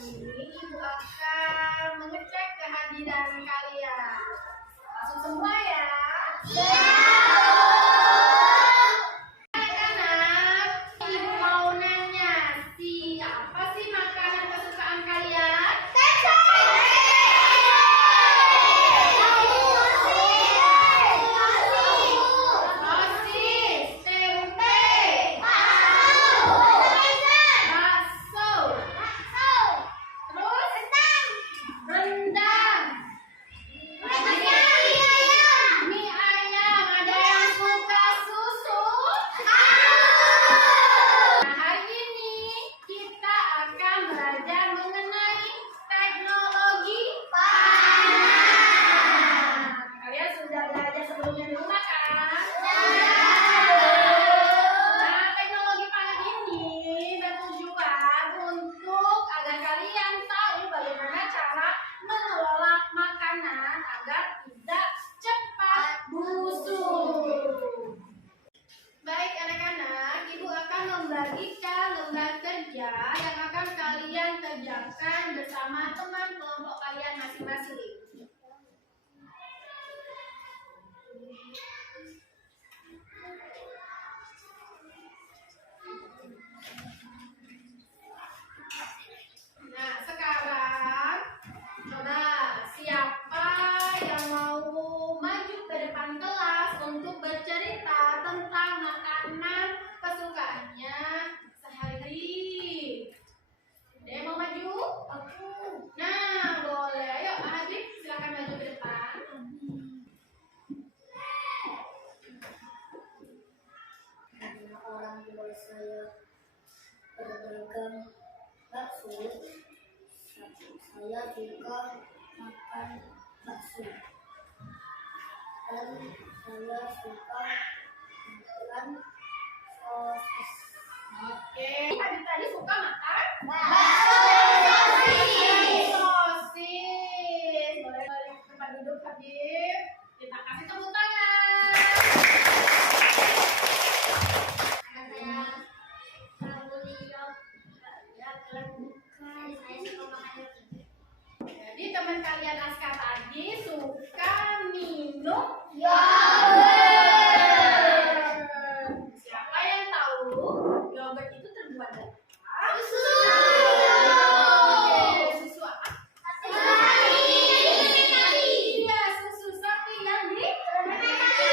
ini Ibu akan mengecek kehadiran kalian. Langsung semua ya. Anak-anak, Ibu mau nanya, siapa sih makanan kesukaan kalian? Membagikan lembar kerja yang akan kalian kerjakan bersama teman kelompok kalian masing-masing. Nah, sekarang coba siapa yang mau maju ke depan kelas untuk bercerita tentang makanan kesukaannya sehari-hari. Ada yang mau maju? Aku. Nah, boleh. Ayo, Habib, silakan maju ke depan. Orang tua saya berdagang bakso. Saya juga makan bakso. Dan saya suka makan sosis. Oke, Habib tadi suka makan Sosis. sosis. Boleh balik ke tempat duduk, Habib. Kita kasih tepuk tangan. Jadi teman kalian Aska tadi suka minum yogurt. Siapa yang tahu yogurt itu terbuat dari apa? Susu. Oke, susu apa? Iya, susu sapi yang difermentasi.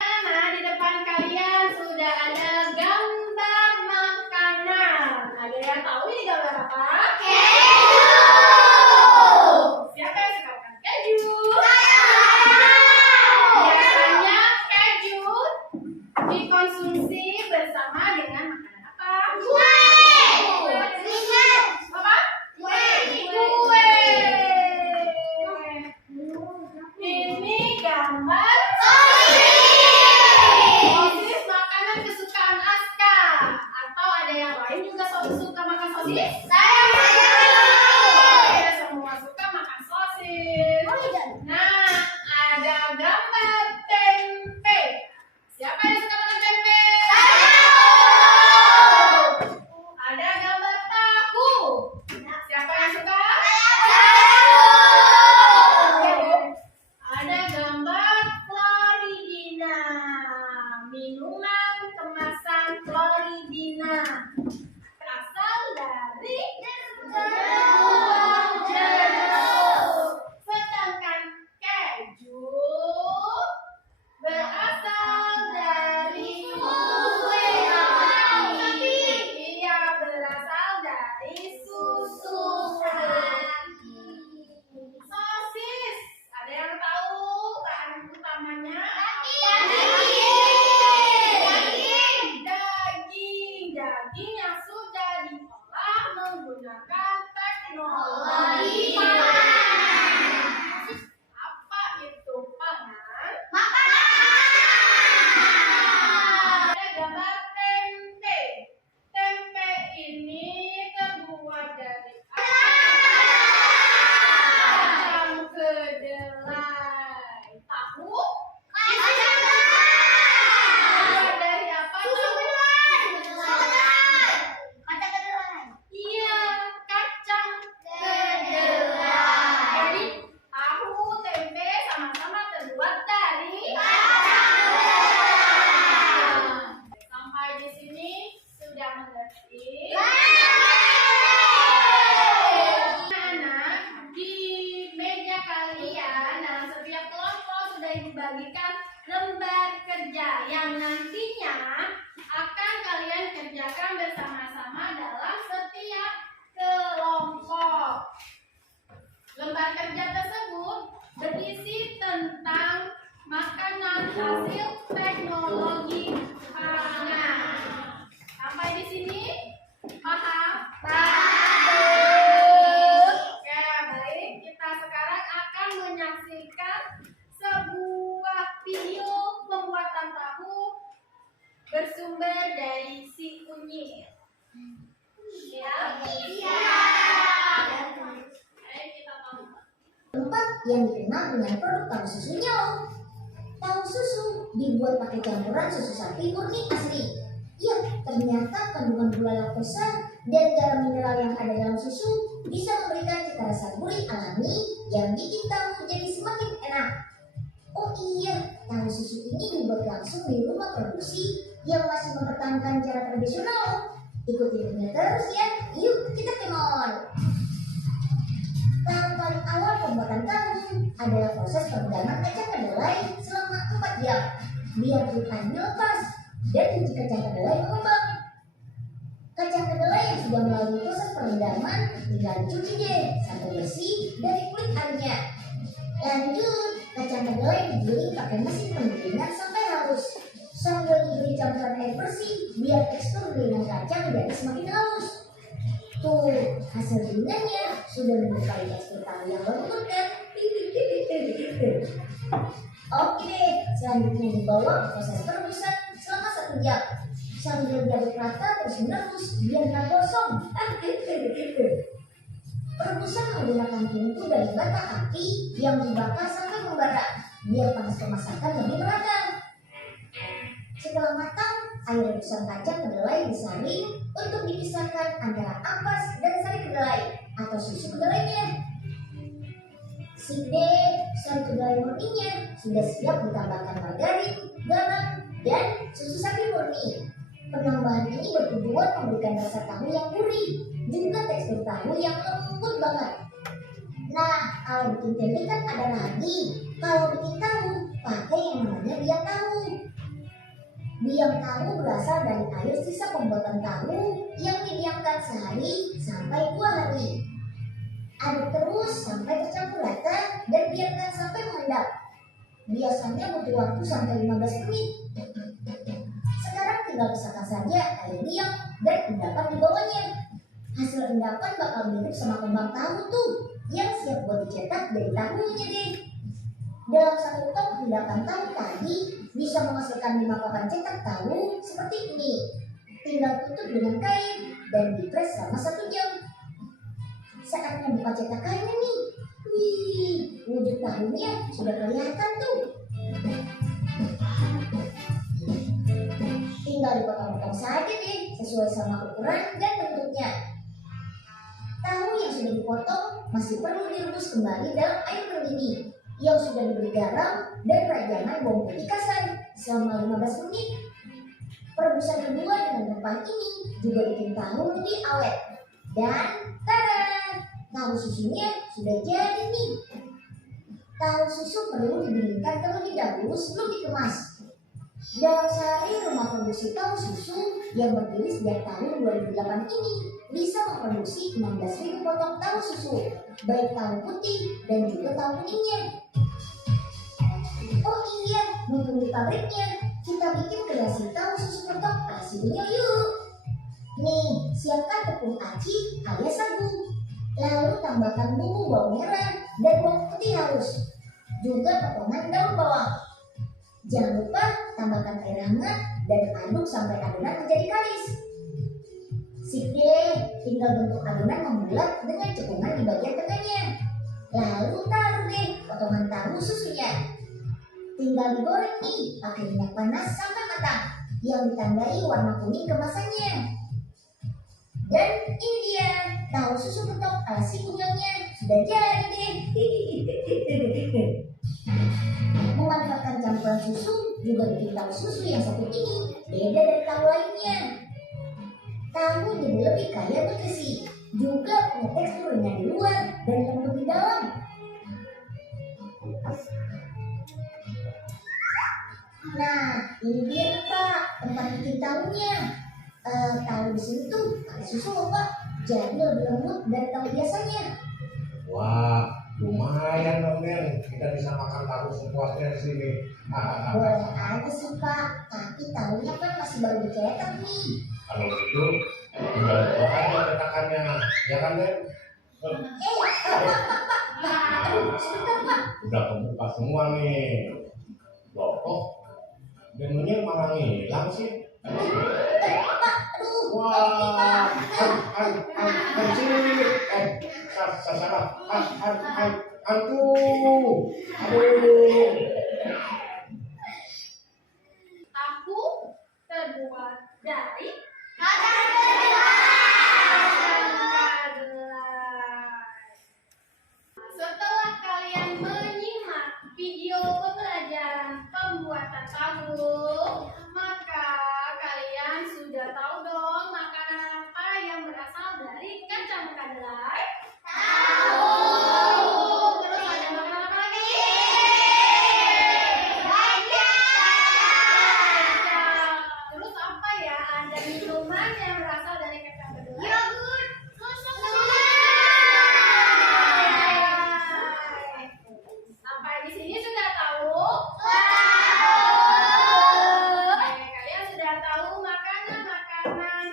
Nah, di depan kalian sudah ada gambar makanan. Ada yang tahu ini gambar apa? Siapa yang suka makan keju? Biasanya keju dikonsumsi bersama dengan makanan apa? Apa? Kue. Ini gambar sosis, makanan kesukaan Aska. Atau ada yang lain juga suka makan sosis? Oke, semua suka makan sosis. Nah, ada gambar tempe. Siapa yang suka makan tempe? Ada gambar tahu. Siapa yang suka? Ada gambar Floridina. Minuman kemasan Floridina. Berasal dari buah jeruk. Sedangkan keju berasal dari kue sapi. Iya, berasal dari susu sapi. Sosis, ada yang tahu bahan utamanya? Daging yang sudah diolah menggunakan teknologi pangan. Apa itu pangan? Ada gambar tempe. Tempe ini terbuat dari ayam kedelai. Tahu? Terbuat dari apa? Tahu? Anak-anak, di meja kalian dalam setiap kelompok sudah dibagikan lembar kerja yang nantinya akan kalian kerjakan bersama-sama dalam setiap kelompok. Lembar kerja tersebut berisi tentang makanan hasil teknologi pangan. Sampai di sini paham? Oke, baik. Kita sekarang akan menyaksikan sebuah video pembuatan tahu bersumber dari si kunyit. Siap? Ayo kita tahu. Tempat yang dikenal dengan produk tahu susunya. Tahu susu dibuat pakai campuran susu sapi murni asli. Ya, ternyata kandungan gula laktosa dan garam mineral yang ada dalam susu bisa memberikan cita rasa gurih alami yang bikin tahu menjadi semakin enak. Oh iya, tahu susu ini dibuat langsung di rumah produksi yang masih mempertahankan cara tradisional. Ikuti videonya terus ya. Yuk, kita ke mall. Tahap paling awal pembuatan tahu adalah proses perendaman kacang kedelai selama 4 jam biar kulitnya lepas dan biji kacang kedelai mengembang. Kacang kedelai yang sudah melalui proses perendaman tinggal dicuci deh sampai bersih dari kulit airnya. Lanjut, kacang kedelai digiling pakai mesin penggilingan sampai halus sambil diberi campuran air bersih biar tekstur gilingan kacang menjadi semakin halus. Tuh, hasil gilingannya sudah menyerupai tekstur tahu yang lembut kan? Oke deh, selanjutnya dibawa ke proses perebusan selama 1 jam sambil diaduk rata terus menerus biar nggak gosong. Perebusan menggunakan tungku dari bata api yang dibakar sampai membara biar panas pemasakan lebih merata. Setelah matang, air rebusan kacang kedelai disaring untuk dipisahkan antara ampas dan sari kedelai atau susu kedelainya. Sip deh, sari kedelai murninya sudah siap ditambahkan margarin, garam, dan susu sapi murni. Penambahan ini bertujuan memberikan rasa tahu yang gurih, juga tekstur tahu yang lembut banget. Nah, kalau bikin tempe kan ada lagi. Kalau bikin tahu, pakai yang namanya biang tahu. Biang tahu berasal dari air sisa pembuatan tahu yang didiamkan sehari sampai 2 hari. Aduk terus sampai tercampur rata dan biarkan sampai mengendap. Biasanya butuh waktu sampai 15 menit. Sekarang tinggal pisahkan saja air biang dan endapan di bawahnya. Hasil endapan bakal mirip sama kembang tahu tuh yang siap buat dicetak dari tahunya deh. Dalam 1 tong endapan tahu tadi bisa menghasilkan 5 papan cetak tahu seperti ini. Tinggal tutup dengan kain dan dipres selama 1 jam. Saatnya buka cetakannya nih. Wih, wujud tahunya sudah kelihatan tuh. Tinggal dipotong-potong saja deh sesuai sama ukuran dan bentuknya. Tahu yang sudah dipotong masih perlu direbus kembali dalam air mendidih yang sudah diberi garam dan rajangan bawang putih kasar selama 15 menit. Perebusan kedua dengan rempah ini juga bikin tahu lebih awet. Dan tada! Tahu susunya sudah jadi nih. Tahu susu perlu didinginkan terlebih dahulu sebelum dikemas. Dalam sehari rumah produksi tahu susu yang berdiri sejak tahun 2008 ini bisa memproduksi 16.000 potong tahu susu, baik tahu putih dan juga tahu kuningnya. Oh iya, mumpung di pabriknya, kita bikin kreasi tahu susu potong aslinya yuk. Nih, siapkan tepung aci alias sagu. Lalu tambahkan bumbu bawang merah dan bawang putih halus, juga potongan daun bawang. Jangan lupa tambahkan air hangat dan aduk sampai adonan menjadi kalis. Sip deh, tinggal bentuk adonan membulat dengan cekungan di bagian tengahnya. Lalu taruh deh potongan tahu susunya. Tinggal digoreng nih pakai minyak panas sampai matang yang ditandai warna kuning kemasannya. Dan ini dia, tahu susu betok ala si kunyangnya sudah jadi deh. Memanfaatkan campuran susu juga bikin tahu susu yang satu ini beda dari tahu lainnya. tahu jadi lebih kaya nutrisi, juga punya teksturnya di luar dan lembut di dalam. Nah, ini dia Pak, tempat bikin tahunya. Tahu di sini tuh pakai susu loh Pak, jadi lebih lembut dari tahu biasanya. Wah, lumayan dong Nel, kita bisa makan tahu sepuasnya di sini. Boleh aja sih Pak, tapi tahunya kan masih baru dicetak nih. Kalau gitu, tinggal buka aja cetakannya, ya kan Nel? Aduh, sebentar Pak. Udah kebuka semua nih. Loh, kok menunya malah ngilang sih? Aduh, Wah, sini, salah, aduh. Tahu terbuat dari setelah kalian menyimak video pembelajaran pembuatan tahu, maka kalian sudah tahu dong makanan apa yang berasal dari kacang kedelai. Terus ada makanan apa lagi? Kacang. Terus apa ya? Ada minuman yang berasal dari kacang kedelai. Yogurt. Sampai di sini sudah tahu? Oke, kalian sudah tahu makanan-makanan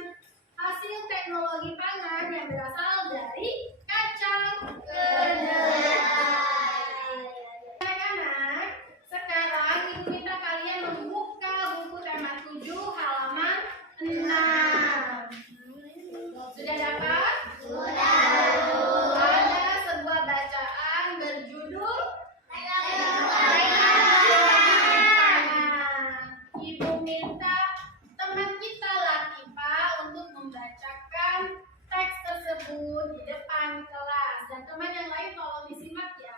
hasil teknologi pangan yang berasal dari kacang kedelai. Anak-anak, sekarang ibu minta kalian membuka buku tema 7 halaman 6. Sudah dapat? Ada sebuah bacaan berjudul Ibu minta teman kita Latifah untuk membacakan teks tersebut di depan kelas. Dan teman yang lain tolong disimak ya.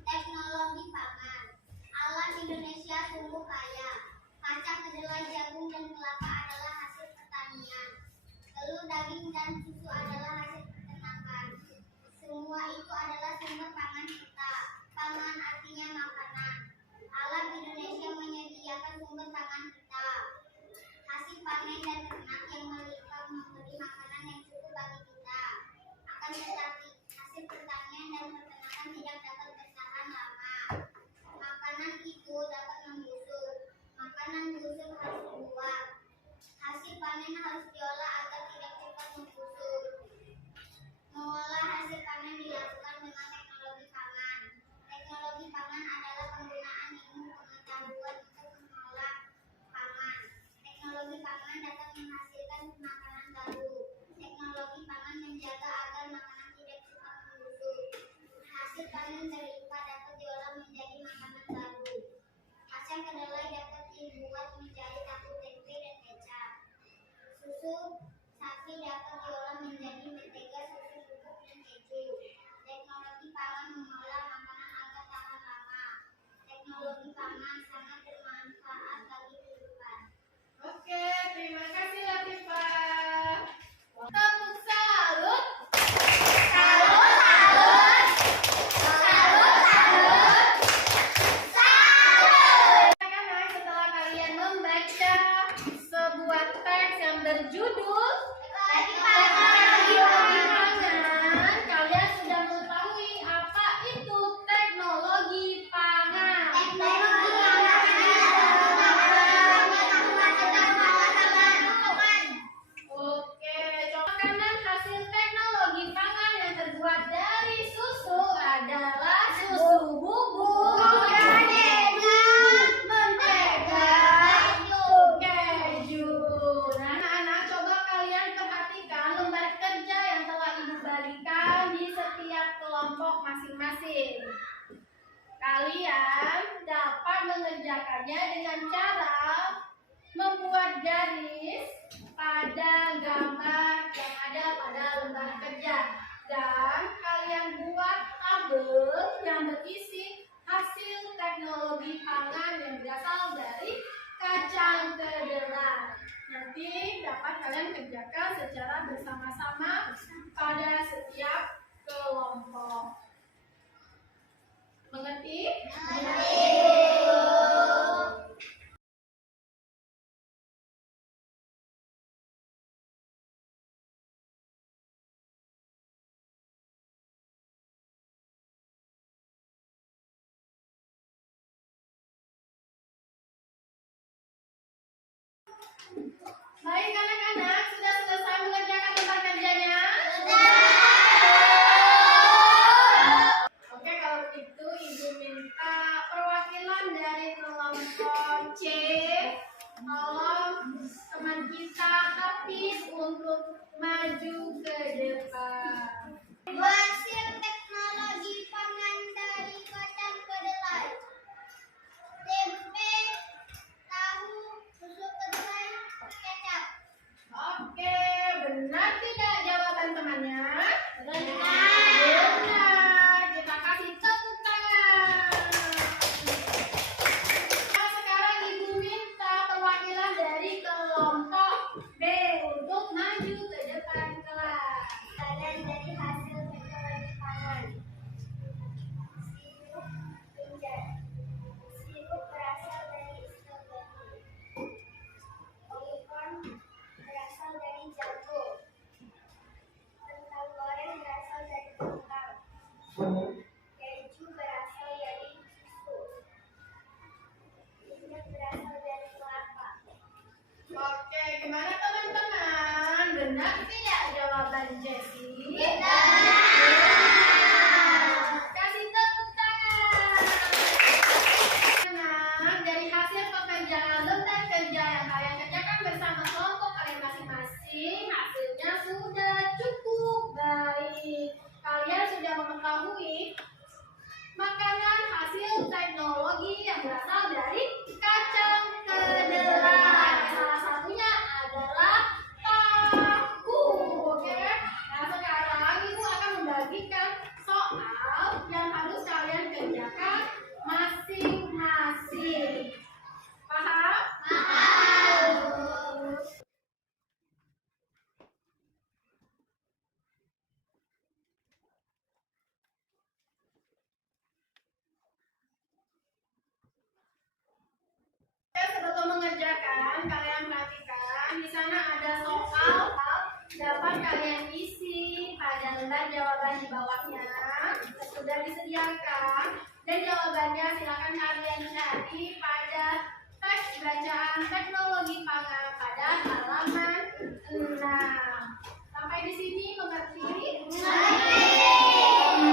Teknologi pangan. Alam Indonesia sungguh kaya. Kacang kedelai, jagung, dan kelapa adalah hasil pertanian. Telur, daging, dan susu adalah hasil peternakan. Semua itu adalah sumber pangan kita. Pangan artinya makanan. Alam Indonesia menyediakan sumber pangan kita. Hasil panen dan ternak yang melimpah memberi makanan yang cukup bagi kita. Akan tetapi, hasil pertanian dan peternakan tidak dapat bertahan lama. Makanan itu dapat membusuk. Makanan busuk harus dibuang. Hasil panen harus diolah agar tidak cepat membusuk. Mengolah hasil panen dilakukan dengan teknologi pangan. Teknologi pangan adalah penggunaan ilmu pengetahuan untuk mengolah pangan. Teknologi pangan dapat menghasilkan makanan baru. Teknologi pangan menjaga agar makanan tidak cepat membusuk. Hasil panen terlimpah dapat diolah menjadi makanan baru. Kacang kedelai dapat dibuat menjadi tahu, tempe, dan kecap. Susu sapi dapat diolah menjadi mentega, susu bubuk, dan keju. Teknologi pangan mengolah makanan agar tahan lama. Teknologi pangan sangat bermanfaat bagi kehidupan. Oke, terima kasih Latifah. Tepuk salut. Anak-anak, setelah kalian membaca sebuah teks yang berjudul Teknologi Pangan, kalian sudah mengetahui apa itu teknologi pangan. Oke, makanan hasil teknologi pangan yang terbuat dari susu adalah susu bubuk, mentega, keju. Nah, anak-anak, coba kalian perhatikan lembar kerja yang telah ibu bagikan di setiap kelompok masing-masing. Kalian dapat mengerjakannya dengan cara membuat garis pada gambar yang ada pada lembar kerja, dan kalian buat tabel yang berisi hasil teknologi pangan yang berasal dari kacang kedelai. kalian kerjakan secara bersama-sama pada setiap kelompok. Mengerti? Baik anak-anak, sudah selesai mengerjakan tempat kerjanya? Oke, kalau begitu Ibu minta perwakilan dari kelompok C. Tolong teman kita Hafiz untuk maju ke depan. Hasil teknologi pangan dari kacang kedelai. Tempe, tahu, susu kedelai, kecap. Oke, benar tidak jawaban temannya? Benar. Benar. Kita kasih tepuk tangan. Nah, sekarang Ibu minta perwakilan dari kelompok B untuk maju ke depan kelas. Kalian dari hasil teknologi pangan. Sirup pinjar. Sirup berasal dari stroberi. Popcorn berasal dari jagung. Kentang goreng berasal dari kentang. Keju berasal dari susu. Minyak berasal dari kelapa. Oke, gimana teman-teman? Benar tidak jawaban Jessie? Kasih tepuk tangan. Nah, dari hasil pekerjaan lembar kerja yang kalian kerjakan bersama kelompok kalian masing-masing, hasilnya sudah cukup baik. Kalian sudah mengetahui makanan hasil teknologi yang berasal dari kacang kedelai. Salah satunya adalah tahu. Oke. Nah, sekarang Ibu akan membagikan soal yang harus kalian kerjakan masing-masing. Paham? Oke, sebelum mengerjakan, kalian perhatikan di sana ada soal dapat kalian isi pada lembar jawaban di bawahnya. Sudah disediakan dan jawabannya silakan kalian cari pada teks bacaan teknologi pangan pada halaman 6. Sampai di sini mengerti?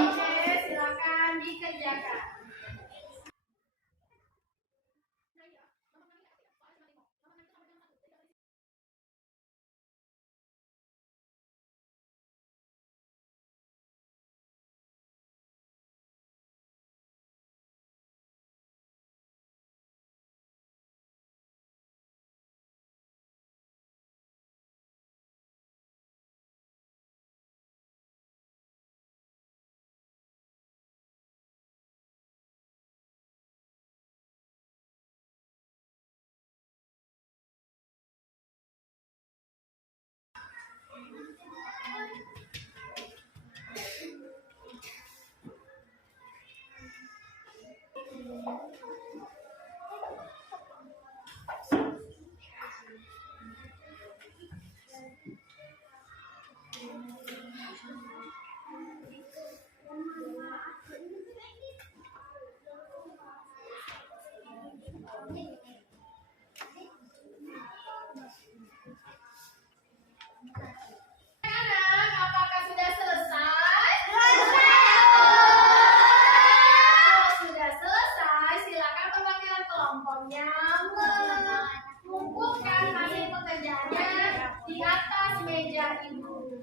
Oke, silakan dikerjakan. Anak, apakah sudah selesai? Kalau sudah selesai, silakan perwakilan kelompoknya mengumpulkan hasil pekerjaannya di atas meja Ibu.